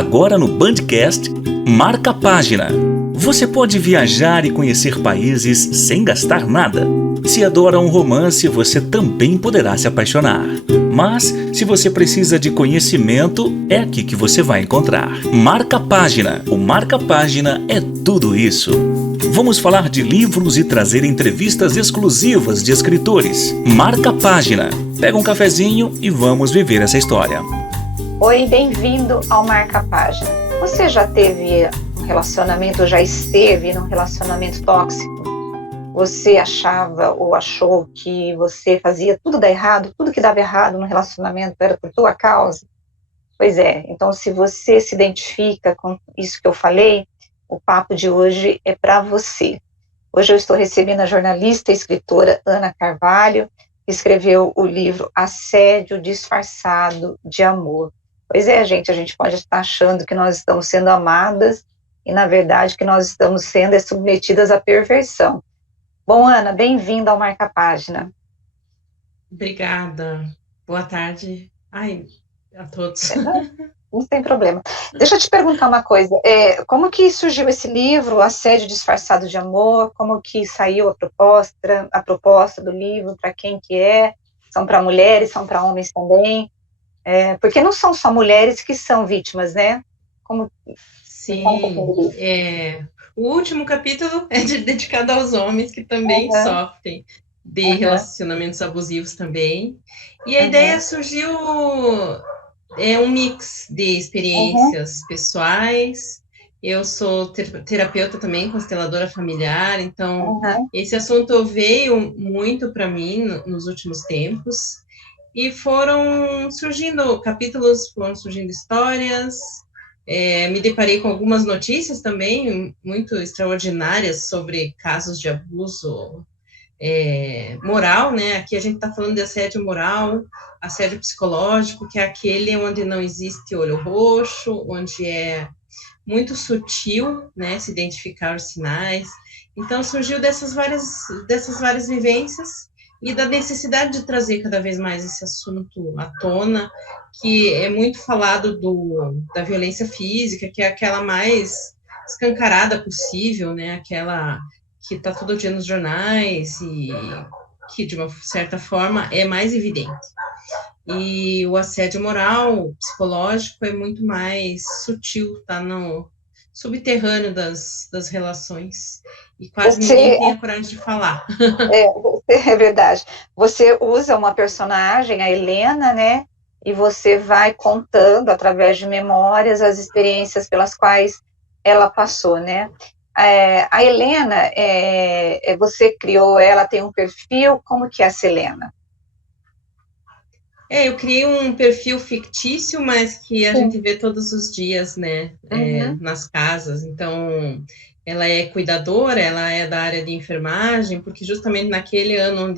Agora no Bandcast, Marca a Página. Você pode viajar e conhecer países sem gastar nada. Se adora um romance, você também poderá se apaixonar. Mas, se você precisa de conhecimento, é aqui que você vai encontrar. Marca a Página. O Marca a Página é tudo isso. Vamos falar de livros e trazer entrevistas exclusivas de escritores. Marca a Página. Pega um cafezinho e vamos viver essa história. Oi, bem-vindo ao Marca a Página. Você já teve um relacionamento, já esteve num relacionamento tóxico? Você achava ou achou que você fazia tudo dar errado, tudo que dava errado no relacionamento era por tua causa? Pois é, então se você se identifica com isso que eu falei, o papo de hoje é para você. Hoje eu estou recebendo a jornalista e escritora Ana Carvalho, que escreveu o livro Assédio Disfarçado de Amor. Pois é, gente, a gente pode estar achando que nós estamos sendo amadas e, na verdade, que nós estamos sendo submetidas à perversão. Bom, Ana, bem-vinda ao Marca a Página. Obrigada. Boa tarde. A todos. Não tem problema. Deixa eu te perguntar uma coisa. Como que surgiu esse livro, Assédio Disfarçado de Amor? Como que saiu a proposta do livro? Para quem que é? São para mulheres, são para homens também? Porque não são só mulheres que são vítimas, né? Sim, o último capítulo é dedicado aos homens que também sofrem de relacionamentos abusivos também. E a ideia surgiu, um mix de experiências pessoais. Eu sou terapeuta também, consteladora familiar, então esse assunto veio muito para mim nos últimos tempos. E foram surgindo capítulos, foram surgindo histórias, me deparei com algumas notícias também muito extraordinárias sobre casos de abuso moral, né? Aqui a gente está falando de assédio moral, assédio psicológico, que é aquele onde não existe olho roxo, onde é muito sutil, né? Se identificar os sinais. Então surgiu dessas várias vivências e da necessidade de trazer cada vez mais esse assunto à tona, que é muito falado da violência física, que é aquela mais escancarada possível, né? Aquela que está todo dia nos jornais e que, de uma certa forma, é mais evidente. E o assédio moral, psicológico, é muito mais sutil, está no subterrâneo das relações. E quase ninguém tem a coragem de falar. É verdade. Você usa uma personagem, a Helena, né? E você vai contando, através de memórias, as experiências pelas quais ela passou, né? A Helena, você criou ela, tem um perfil, como que é essa Helena? Eu criei um perfil fictício, mas que a gente vê todos os dias, né, nas casas. Então, ela é cuidadora, ela é da área de enfermagem, porque justamente naquele ano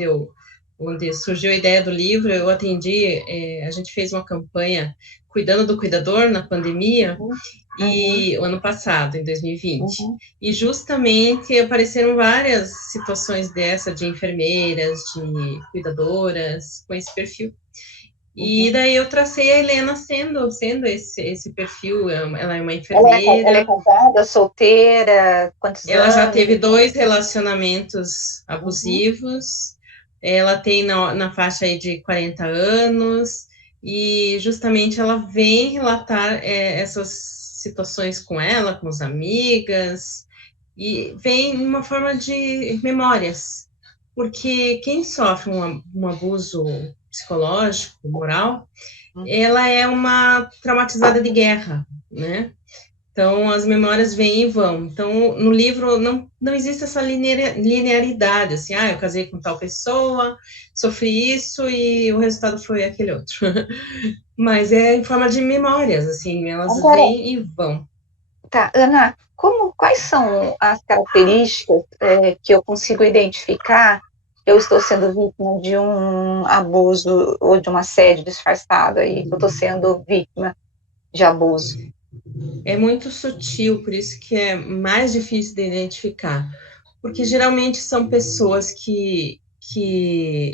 onde surgiu a ideia do livro, eu atendi, a gente fez uma campanha Cuidando do Cuidador na pandemia, e o ano passado, em 2020. E justamente apareceram várias situações dessa, de enfermeiras, de cuidadoras, com esse perfil. E daí eu tracei a Helena sendo esse perfil. Ela é uma enfermeira. Ela é casada, solteira, quantos anos? Ela já teve 2 relacionamentos abusivos. Ela tem na faixa aí de 40 anos. E justamente ela vem relatar essas situações com ela, com as amigas. E vem em uma forma de memórias. Porque quem sofre um abuso psicológico, moral, ela é uma traumatizada de guerra, né? Então, as memórias vêm e vão. Então, no livro não existe essa linearidade, assim, eu casei com tal pessoa, sofri isso e o resultado foi aquele outro. Mas é em forma de memórias, assim, elas vêm e vão. Tá, Ana, quais são as características que eu consigo identificar que eu estou sendo vítima de um abuso ou de um assédio disfarçado aí, que eu estou sendo vítima de abuso? É muito sutil, por isso que é mais difícil de identificar. Porque geralmente são pessoas que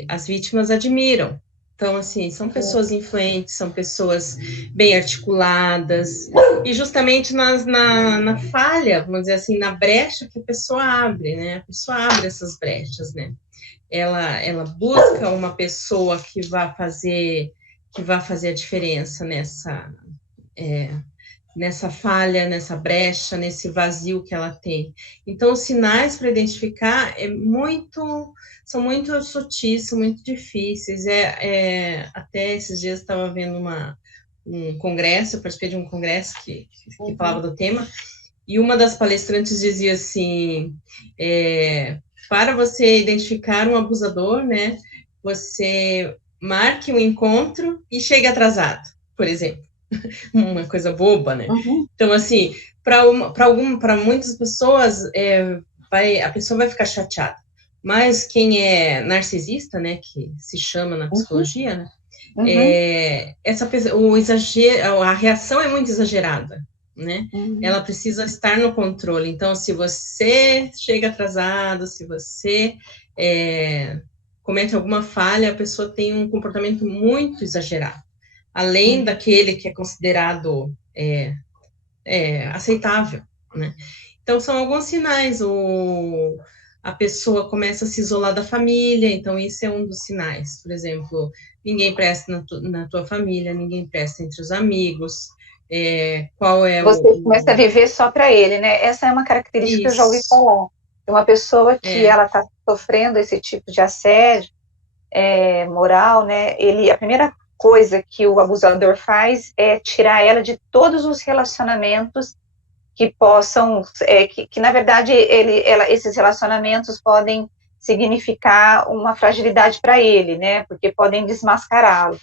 as vítimas admiram. Então, assim, são pessoas influentes, são pessoas bem articuladas, e justamente na falha, vamos dizer assim, na brecha que a pessoa abre, né? A pessoa abre essas brechas, né? Ela busca uma pessoa que vá fazer a diferença nessa falha, nessa brecha, nesse vazio que ela tem. Então, os sinais para identificar são muito sutis, são muito difíceis. Até esses dias eu estava vendo um congresso, eu participei de um congresso que falava do tema, e uma das palestrantes dizia assim, para você identificar um abusador, né, você marque um encontro e chegue atrasado, por exemplo. Uma coisa boba, né? Uhum. Então, assim, para muitas pessoas, a pessoa vai ficar chateada. Mas quem é narcisista, né, que se chama na psicologia, né, a reação é muito exagerada, né? Ela precisa estar no controle. Então, se você chega atrasado, se você comete alguma falha, a pessoa tem um comportamento muito exagerado, além daquele que é considerado aceitável, né? Então, são alguns sinais. A pessoa começa a se isolar da família, então isso é um dos sinais. Por exemplo, ninguém presta na tua família, ninguém presta entre os amigos. Você começa a viver só para ele, né? Essa é uma característica que eu já ouvi falar. Uma pessoa que ela está sofrendo esse tipo de assédio moral, né? A primeira coisa que o abusador faz é tirar ela de todos os relacionamentos que possam, que na verdade esses relacionamentos podem significar uma fragilidade para ele, né? Porque podem desmascará-lo.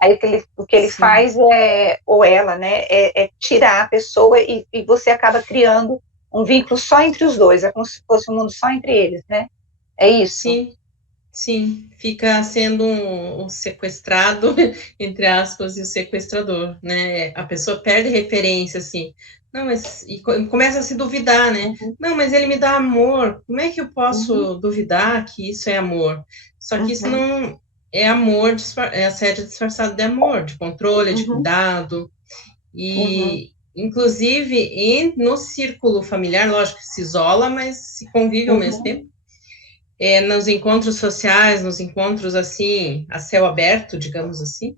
Aí o que ele faz ou ela, né? É tirar a pessoa e você acaba criando um vínculo só entre os dois. É como se fosse um mundo só entre eles, né? É isso? Sim, fica sendo um sequestrado, entre aspas, e o sequestrador, né? A pessoa perde referência, assim. Não, mas e começa a se duvidar, né? Não, mas ele me dá amor. Como é que eu posso duvidar que isso é amor? Só que isso não é amor, é assédio disfarçado de amor, de controle, de cuidado. E, inclusive, no círculo familiar, lógico que se isola, mas se convive ao mesmo tempo. Nos encontros sociais, nos encontros, assim, a céu aberto, digamos assim,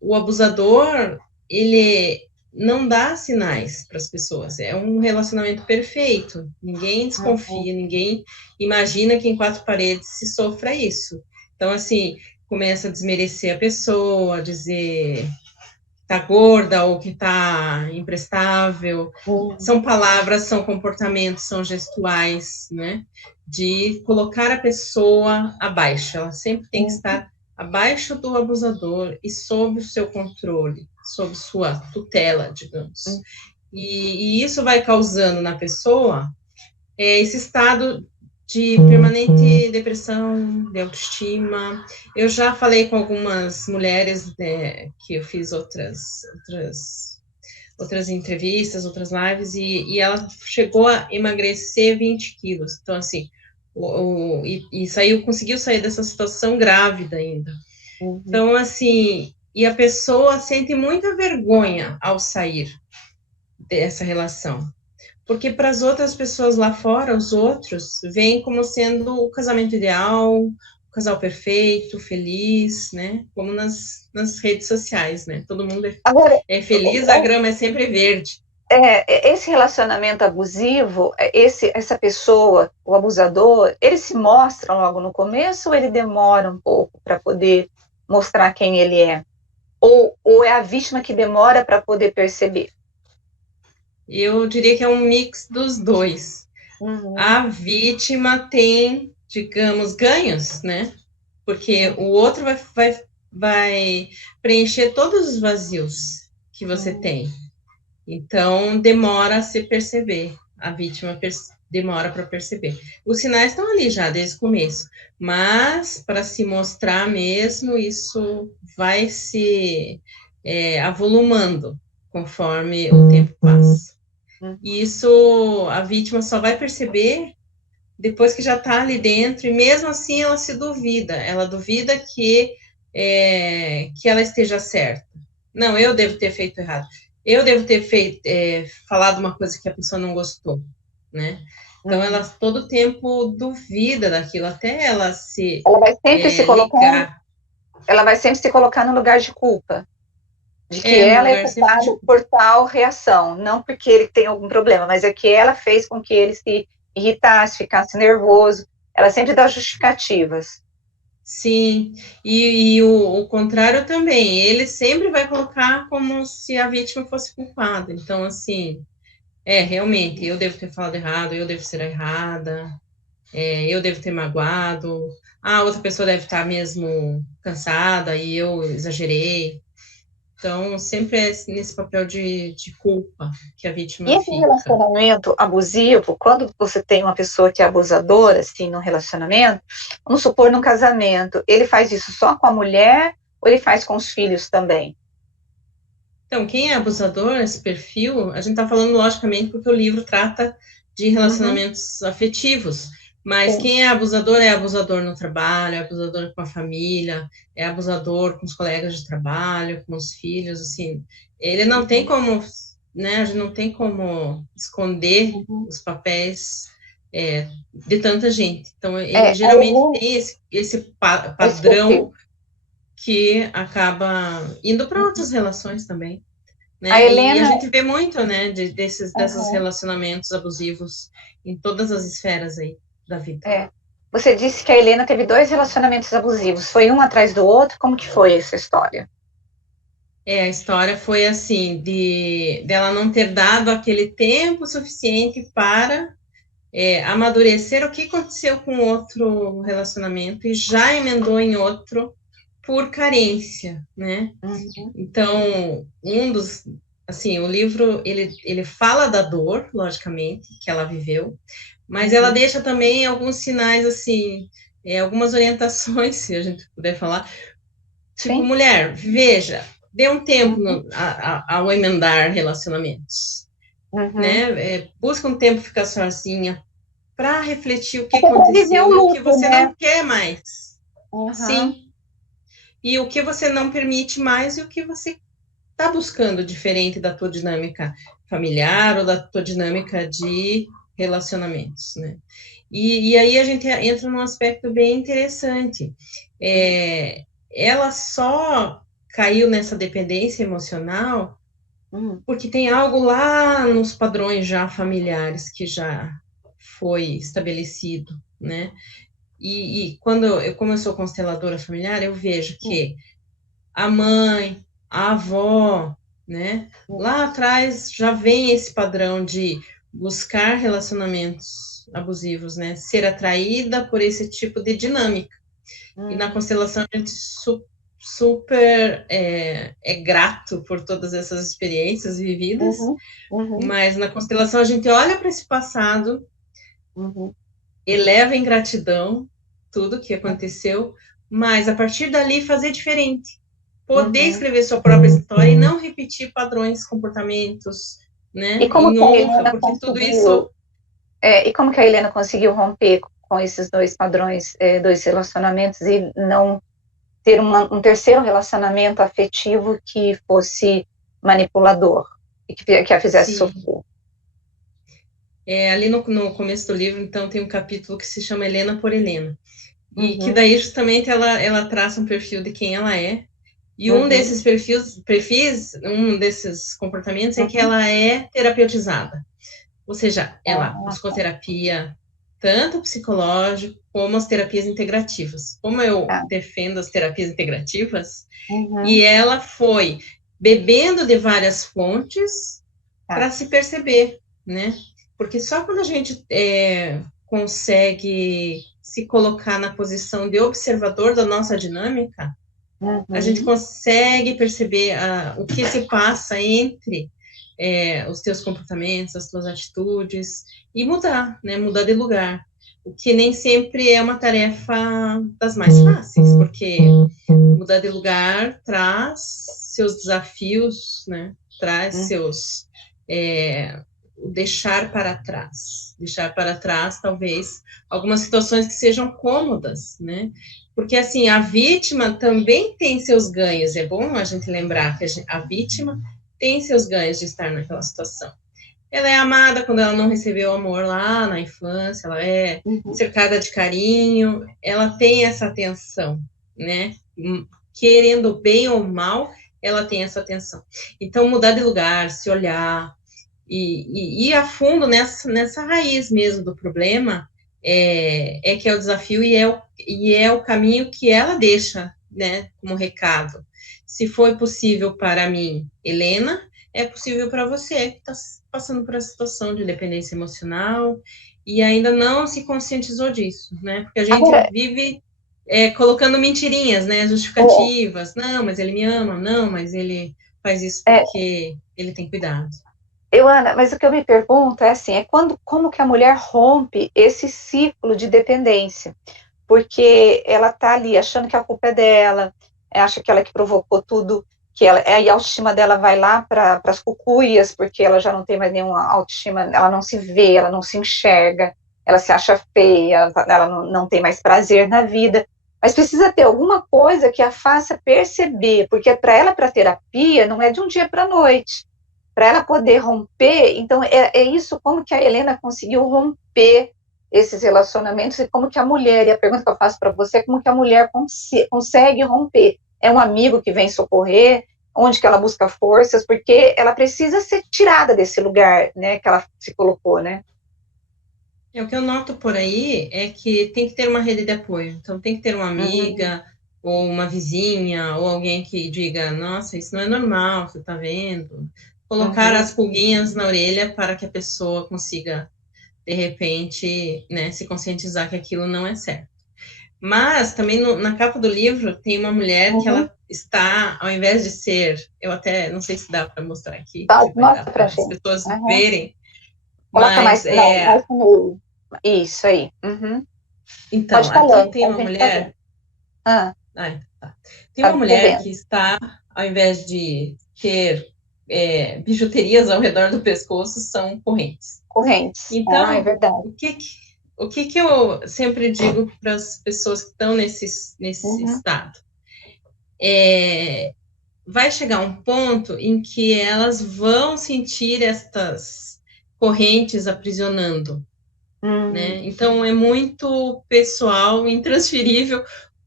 o abusador, ele não dá sinais para as pessoas. É um relacionamento perfeito. Ninguém desconfia, ninguém imagina que em quatro paredes se sofra isso. Então, assim, começa a desmerecer a pessoa, dizer que tá gorda ou que tá imprestável. São palavras, são comportamentos, são gestuais, né? De colocar a pessoa abaixo. Ela sempre tem que estar abaixo do abusador e sob o seu controle, sob sua tutela, digamos. E isso vai causando na pessoa esse estado de permanente depressão, de autoestima. Eu já falei com algumas mulheres, que eu fiz outras entrevistas, outras lives, e ela chegou a emagrecer 20 quilos. Então, assim, conseguiu sair dessa situação grávida ainda. Então, assim, e a pessoa sente muita vergonha ao sair dessa relação. Porque para as outras pessoas lá fora, os outros, veem como sendo o casamento ideal, o casal perfeito, feliz, né? Como nas redes sociais, né? Todo mundo é feliz, a grama é sempre verde. Esse relacionamento abusivo, essa pessoa, o abusador, ele se mostra logo no começo ou ele demora um pouco para poder mostrar quem ele é? Ou é a vítima que demora para poder perceber? Eu diria que é um mix dos dois. A vítima tem, digamos, ganhos, né? Porque o outro vai preencher todos os vazios que você tem. Então, demora a se perceber. A vítima demora para perceber. Os sinais estão ali já, desde o começo. Mas, para se mostrar mesmo, isso vai se avolumando conforme o tempo passa. E isso a vítima só vai perceber depois que já está ali dentro, e mesmo assim ela duvida que ela esteja certa. Não, eu devo ter feito errado. Eu devo ter falado uma coisa que a pessoa não gostou, né? Então, ela todo tempo duvida daquilo, até ela se Ela vai sempre se colocar, ligar. ela vai sempre se colocar no lugar de culpa, de que No ela é lugar sempre culpada por tal reação, não porque ele tem algum problema, mas é que ela fez com que ele se irritasse, ficasse nervoso. Ela sempre dá justificativas. Sim, e o contrário também, ele sempre vai colocar como se a vítima fosse culpada. Então, assim, realmente, eu devo ter falado errado, eu devo ser errada, eu devo ter magoado, a outra pessoa deve estar mesmo cansada e eu exagerei. Então, sempre é nesse papel de culpa que a vítima E esse fica. relacionamento abusivo, quando você tem uma pessoa que é abusadora, assim, no relacionamento, vamos supor, num casamento, ele faz isso só com a mulher ou ele faz com os filhos também? Então, quem é abusador, esse perfil, a gente está falando logicamente porque o livro trata de relacionamentos afetivos, mas quem é abusador no trabalho, é abusador com a família, é abusador com os colegas de trabalho, com os filhos, assim, ele não tem como, né, a gente não tem como esconder os papéis de tanta gente. Então, ele geralmente tem esse padrão que acaba indo para outras relações também, né? A Helena... E a gente vê muito, né, desses relacionamentos abusivos em todas as esferas aí da vida. Você disse que a Helena teve 2 relacionamentos abusivos. Foi um atrás do outro? Como que foi essa história? A história foi assim, dela não ter dado aquele tempo suficiente para amadurecer o que aconteceu com outro relacionamento e já emendou em outro por carência, né? Então, assim, o livro, ele fala da dor, logicamente, que ela viveu, mas ela deixa também alguns sinais, assim, algumas orientações, se a gente puder falar. Tipo, Sim. mulher, veja, dê um tempo ao emendar relacionamentos, né? Busca um tempo ficar sozinha para refletir o que aconteceu e o que você não quer mais. Sim. E o que você não permite mais e o que você está buscando diferente da tua dinâmica familiar ou da tua dinâmica de relacionamentos, né? E aí a gente entra num aspecto bem interessante. Ela só caiu nessa dependência emocional porque tem algo lá nos padrões já familiares que já foi estabelecido, né? E como eu sou consteladora familiar, eu vejo que a mãe, a avó, né? Lá atrás já vem esse padrão de buscar relacionamentos abusivos, né? Ser atraída por esse tipo de dinâmica. E na constelação a gente super grato por todas essas experiências vividas, mas na constelação a gente olha para esse passado, eleva em gratidão tudo que aconteceu, mas a partir dali fazer diferente. Poder escrever sua própria história e não repetir padrões, comportamentos, né? E como em honra, porque tudo isso... E como que a Helena conseguiu romper com esses 2 padrões, 2 relacionamentos e não ter um terceiro relacionamento afetivo que fosse manipulador e que a fizesse sofrer? Ali no começo do livro, então, tem um capítulo que se chama Helena por Helena. E que daí, justamente, ela traça um perfil de quem ela é. E um desses perfis, um desses comportamentos é que ela é terapeutizada. Ou seja, ela buscou terapia, tanto psicológico como as terapias integrativas. Como eu defendo as terapias integrativas, e ela foi bebendo de várias fontes para se perceber, né? Porque só quando a gente consegue se colocar na posição de observador da nossa dinâmica, a gente consegue perceber o que se passa entre os teus comportamentos, as tuas atitudes, e mudar, né? Mudar de lugar. O que nem sempre é uma tarefa das mais fáceis, porque mudar de lugar traz seus desafios, né? Traz o deixar para trás. Deixar para trás, talvez, algumas situações que sejam cômodas, né? Porque, assim, a vítima também tem seus ganhos. É bom a gente lembrar que a vítima tem seus ganhos de estar naquela situação. Ela é amada quando ela não recebeu amor lá na infância, ela é cercada de carinho, ela tem essa atenção, né? Querendo bem ou mal, ela tem essa atenção. Então, mudar de lugar, se olhar e ir a fundo nessa raiz mesmo do problema é que é o desafio e é o caminho que ela deixa, né, como recado. Se foi possível para mim, Helena, é possível para você que está passando por essa situação de dependência emocional e ainda não se conscientizou disso, né? Porque a gente vive colocando mentirinhas, né? Justificativas. Não, mas ele me ama. Não, mas ele faz isso porque ele tem cuidado. Ana, mas o que eu me pergunto é assim, como que a mulher rompe esse ciclo de dependência? Porque ela está ali achando que a culpa é dela, acha que ela que provocou tudo, que aí a autoestima dela vai lá para as cucuias, porque ela já não tem mais nenhuma autoestima, ela não se vê, ela não se enxerga, ela se acha feia, ela não tem mais prazer na vida, mas precisa ter alguma coisa que a faça perceber, porque para ela, para terapia, não é de um dia para a noite, para ela poder romper. Então é isso, como que a Helena conseguiu romper esses relacionamentos e como que a mulher, e a pergunta que eu faço para você é como que a mulher consegue romper? É um amigo que vem socorrer? Onde que ela busca forças? Porque ela precisa ser tirada desse lugar, né, que ela se colocou, né? O que eu noto por aí é que tem que ter uma rede de apoio. Então, tem que ter uma amiga, ou uma vizinha, ou alguém que diga, nossa, isso não é normal, você tá vendo? Colocar as pulguinhas na orelha para que a pessoa consiga, de repente, né, se conscientizar que aquilo não é certo. Mas, também, na capa do livro, tem uma mulher que ela está, ao invés de ser, eu até, não sei se dá para mostrar aqui, se vai dar para as pessoas verem, coloca mas mais no meio. Isso aí. Então, pode falar, aqui tem uma mulher. Tá. Tem uma mulher que está, ao invés de ter bijuterias ao redor do pescoço, são correntes. Então, é verdade. O que eu sempre digo para as pessoas que estão nesse estado? Vai chegar um ponto em que elas vão sentir estas correntes aprisionando. Né? Então, é muito pessoal, intransferível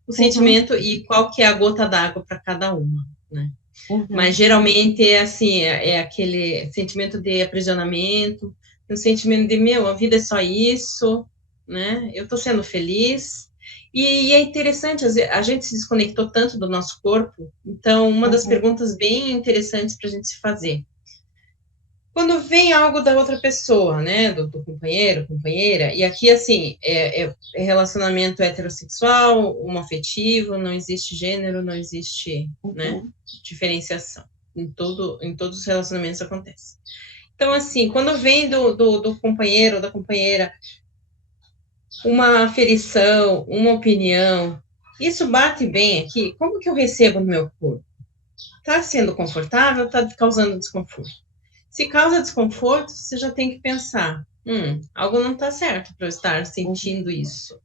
o sentimento e qual que é a gota d'água para cada uma, né? Mas, geralmente, é assim, é aquele sentimento de aprisionamento, um sentimento de, a vida é só isso, né? Eu estou sendo feliz. E é interessante, a gente se desconectou tanto do nosso corpo, então, uma das perguntas bem interessantes para a gente se fazer, quando vem algo da outra pessoa, né, do companheiro, companheira, e aqui, assim, é relacionamento heterossexual, homoafetivo, não existe gênero, não existe, né, diferenciação. Em todos os relacionamentos acontece. Então, assim, quando vem do companheiro ou da companheira uma aferição, uma opinião, isso bate bem aqui, como que eu recebo no meu corpo? Está sendo confortável, está causando desconforto? Se causa desconforto, você já tem que pensar, algo não está certo para eu estar sentindo isso.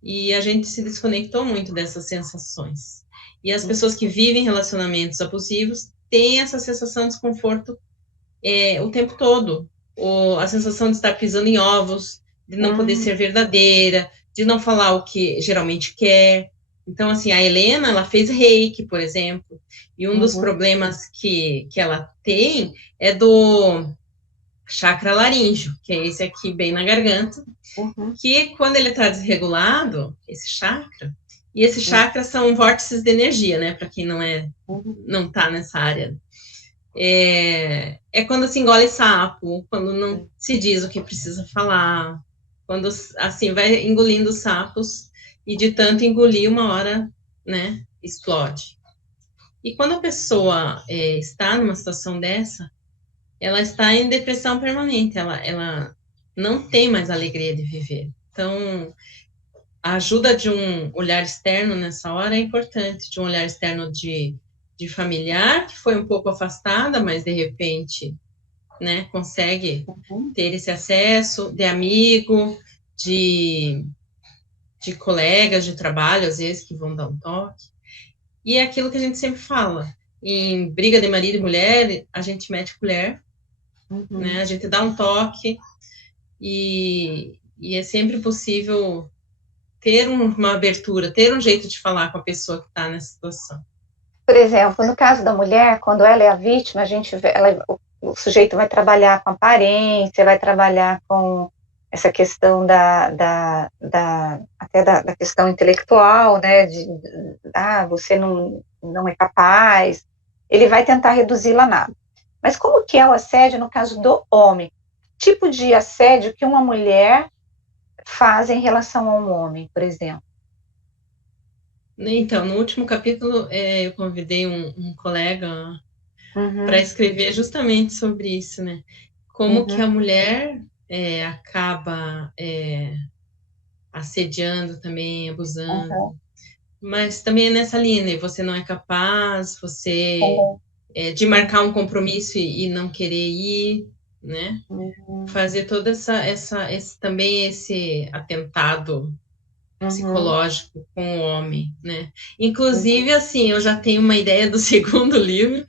E a gente se desconectou muito dessas sensações. E as pessoas que vivem relacionamentos abusivos têm essa sensação de desconforto o tempo todo. A sensação de estar pisando em ovos, de não poder ser verdadeira, de não falar o que geralmente quer. Então, assim, a Helena, ela fez reiki, por exemplo, e um dos problemas que ela tem é do chakra laríngeo, que é esse aqui bem na garganta, que quando ele está desregulado, esse chakra, e esses chakras são vórtices de energia, né, para quem não tá nessa área. É quando se engole sapo, quando não se diz o que precisa falar, quando, assim, vai engolindo sapos, e de tanto engolir, uma hora, né, explode. E quando a pessoa está numa situação dessa, ela está em depressão permanente, ela não tem mais alegria de viver. Então, a ajuda de um olhar externo nessa hora é importante, de um olhar externo de familiar, que foi um pouco afastada, mas de repente né? Consegue ter esse acesso de amigo, de colegas de trabalho, às vezes, que vão dar um toque. E é aquilo que a gente sempre fala. Em briga de marido e mulher, a gente mete colher, né? A gente dá um toque e é sempre possível ter uma abertura, ter um jeito de falar com a pessoa que está nessa situação. Por exemplo, no caso da mulher, quando ela é a vítima, a gente vê, o sujeito vai trabalhar com aparência, vai trabalhar com essa questão até da questão intelectual, né, você não é capaz, ele vai tentar reduzi-la a nada. Mas como que é o assédio no caso do homem? Tipo de assédio que uma mulher faz em relação a um homem, por exemplo? Então, no último capítulo, eu convidei um colega para escrever justamente sobre isso, né? Como que a mulher acaba assediando também, abusando. Mas também é nessa linha, né? Você não é capaz, de marcar um compromisso e não querer ir, né? Fazer toda também esse atentado psicológico com o homem, né? Inclusive, assim, eu já tenho uma ideia do segundo livro,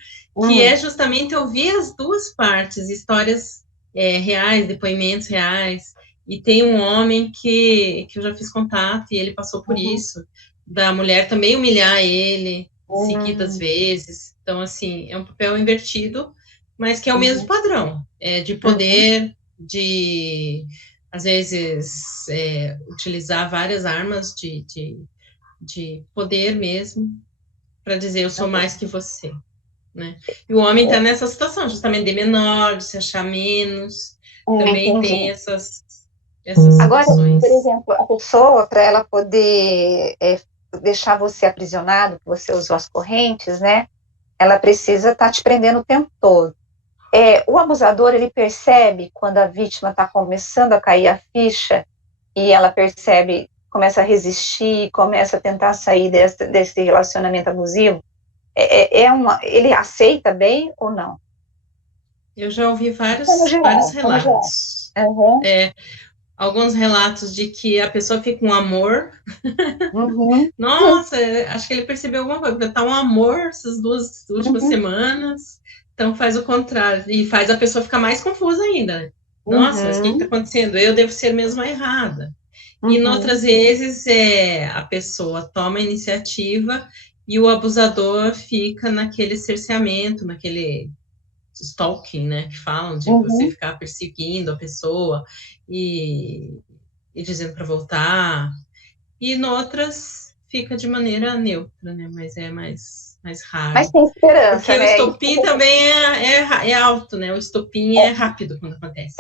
que é justamente ouvir as duas partes, histórias reais, depoimentos reais, e tem um homem que eu já fiz contato e ele passou por isso, da mulher também humilhar ele seguidas vezes. Então, assim, é um papel invertido, mas que é o mesmo padrão, de poder, de às vezes utilizar várias armas de poder mesmo, para dizer eu sou mais que você, né? E o homem está nessa situação, justamente de menor, de se achar menos, também tem essas Agora, situações. por exemplo, a pessoa, para ela poder deixar você aprisionado, que você usou as correntes, né? Ela precisa estar te prendendo o tempo todo. O abusador, ele percebe quando a vítima está começando a cair a ficha e ela percebe, começa a resistir, começa a tentar sair desse relacionamento abusivo. Ele aceita bem ou não? Eu já ouvi vários relatos. Alguns relatos de que a pessoa fica um amor. Nossa, acho que ele percebeu alguma coisa, porque tá um amor essas 2 últimas semanas. Então faz o contrário, e faz a pessoa ficar mais confusa ainda. Nossa, mas o que está acontecendo? Eu devo ser mesmo a errada. E em outras vezes a pessoa toma a iniciativa e o abusador fica naquele cerceamento, naquele stalking, né, que falam de você ficar perseguindo a pessoa e dizendo para voltar. E em outras fica de maneira neutra, né, mas é mais raro. Mas tem esperança, porque né? O estopim também é alto, né? O estopim é rápido quando acontece.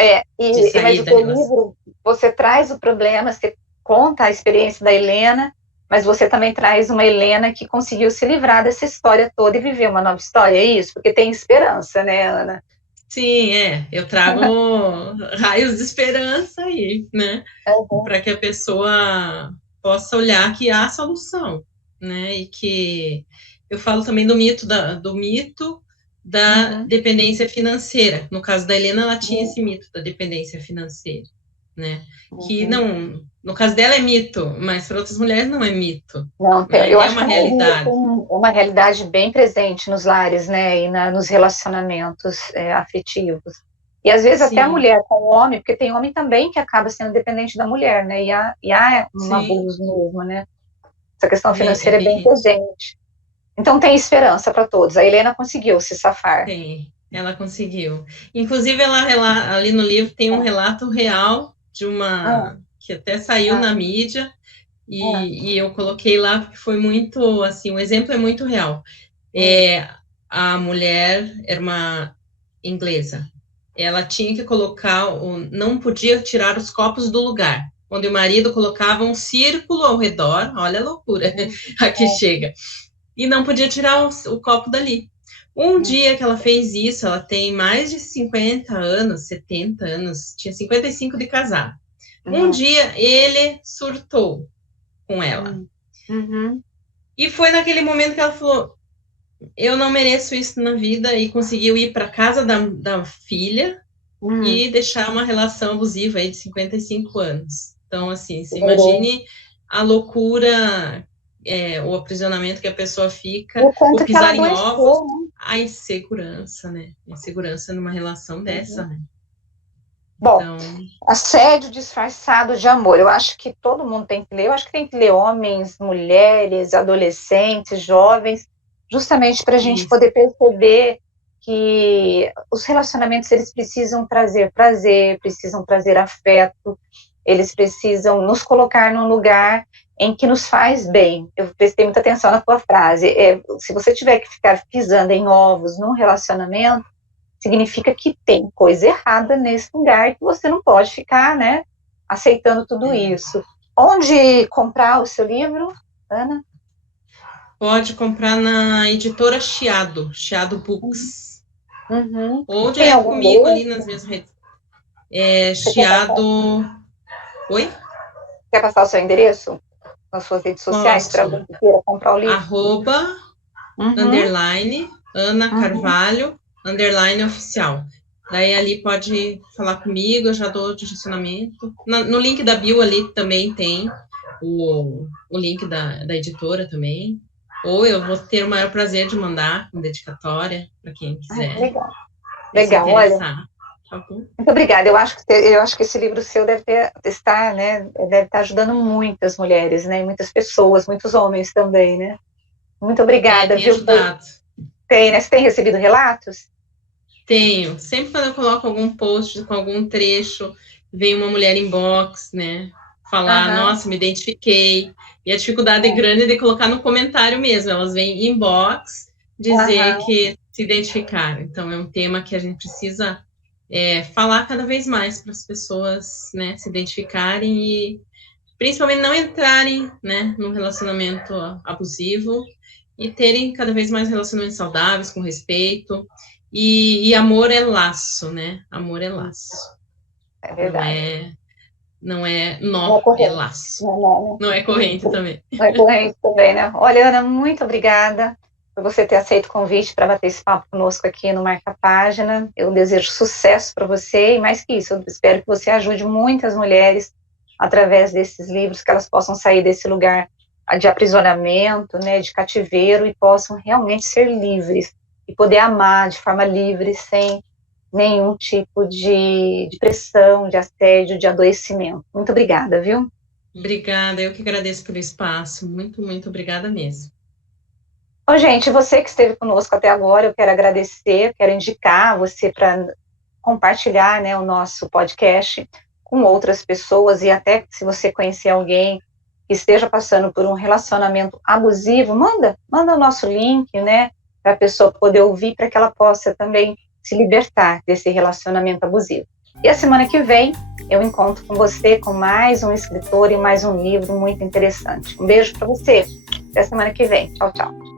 Mas o teu livro, você traz o problema, você conta a experiência da Helena, mas você também traz uma Helena que conseguiu se livrar dessa história toda e viver uma nova história, é isso? Porque tem esperança, né, Ana? Sim, eu trago raios de esperança aí, né? Para que a pessoa possa olhar que há solução, né? E que eu falo também do mito da dependência financeira. No caso da Helena, ela tinha esse mito da dependência financeira, né? Que não, no caso dela é mito, mas para outras mulheres não é mito. Não, né? Eu acho uma que realidade. É uma realidade bem presente nos lares, né? E nos relacionamentos afetivos. E às vezes até a mulher com o homem, porque tem homem também que acaba sendo dependente da mulher, né? E há um abuso mesmo, né? Essa questão financeira é bem presente. Então tem esperança para todos. A Helena conseguiu se safar. Tem, ela conseguiu. Inclusive, ali no livro tem um relato real de uma que até saiu na mídia, e eu coloquei lá porque foi muito, assim, o exemplo é muito real. A mulher era uma inglesa. Ela tinha que colocar, não podia tirar os copos do lugar, onde o marido colocava um círculo ao redor, olha a loucura, aqui chega, e não podia tirar o copo dali. Um dia que ela fez isso, ela tem mais de 50 anos, 70 anos, tinha 55 de casado. Um dia ele surtou com ela. E foi naquele momento que ela falou: eu não mereço isso na vida, e conseguiu ir para casa da filha e deixar uma relação abusiva aí de 55 anos. Então, assim, se imagine a loucura, o aprisionamento que a pessoa fica, o pisar em ovos, né? A insegurança, né? A insegurança numa relação dessa, né? Bom, então, assédio disfarçado de amor. Eu acho que todo mundo tem que ler. Eu acho que tem que ler homens, mulheres, adolescentes, jovens, justamente para a gente poder perceber que os relacionamentos, eles precisam trazer prazer, precisam trazer afeto, eles precisam nos colocar num lugar em que nos faz bem. Eu prestei muita atenção na tua frase. Se você tiver que ficar pisando em ovos num relacionamento, significa que tem coisa errada nesse lugar, que você não pode ficar, né, aceitando tudo isso. Onde comprar o seu livro, Ana? Pode comprar na editora Chiado Books. Ou direto comigo ali nas minhas redes. Chiado... Oi? Quer passar o seu endereço nas suas redes sociais para alguém que queira comprar o livro? _, Ana Carvalho, _oficial. Daí ali pode falar comigo, eu já dou o direcionamento. No link da bio ali também tem o link da editora também. Ou eu vou ter o maior prazer de mandar uma dedicatória para quem quiser. Legal, olha. Tá bom? Muito obrigada. Eu acho que esse livro seu deve estar ajudando muitas mulheres, né? Muitas pessoas, muitos homens também, né? Muito obrigada. Tem ajudado. Tem, né? Você tem recebido relatos? Tenho. Sempre quando eu coloco algum post com algum trecho, vem uma mulher inbox, né? Falar, nossa, me identifiquei. E a dificuldade é grande de colocar no comentário mesmo. Elas vêm inbox dizer que se identificaram. Então, é um tema que a gente precisa falar cada vez mais para as pessoas, né, se identificarem e principalmente não entrarem, né, num relacionamento abusivo e terem cada vez mais relacionamentos saudáveis, com respeito. E amor é laço, né? Amor é laço. É verdade. Não é laço. Não é corrente também. Não é corrente também, né? Olha, Ana, muito obrigada por você ter aceito o convite para bater esse papo conosco aqui no Marca Página. Eu desejo sucesso para você e, mais que isso, eu espero que você ajude muitas mulheres através desses livros, que elas possam sair desse lugar de aprisionamento, né, de cativeiro, e possam realmente ser livres e poder amar de forma livre, sem nenhum tipo de pressão, de assédio, de adoecimento. Muito obrigada, viu? Obrigada, eu que agradeço pelo espaço. Muito, muito obrigada mesmo. Bom, gente, você que esteve conosco até agora, eu quero agradecer, quero indicar você para compartilhar, né, o nosso podcast com outras pessoas, e até se você conhecer alguém que esteja passando por um relacionamento abusivo, manda o nosso link, né, para a pessoa poder ouvir, para que ela possa também se libertar desse relacionamento abusivo. E a semana que vem eu encontro com você com mais um escritor e mais um livro muito interessante. Um beijo para você. Até a semana que vem. Tchau, tchau.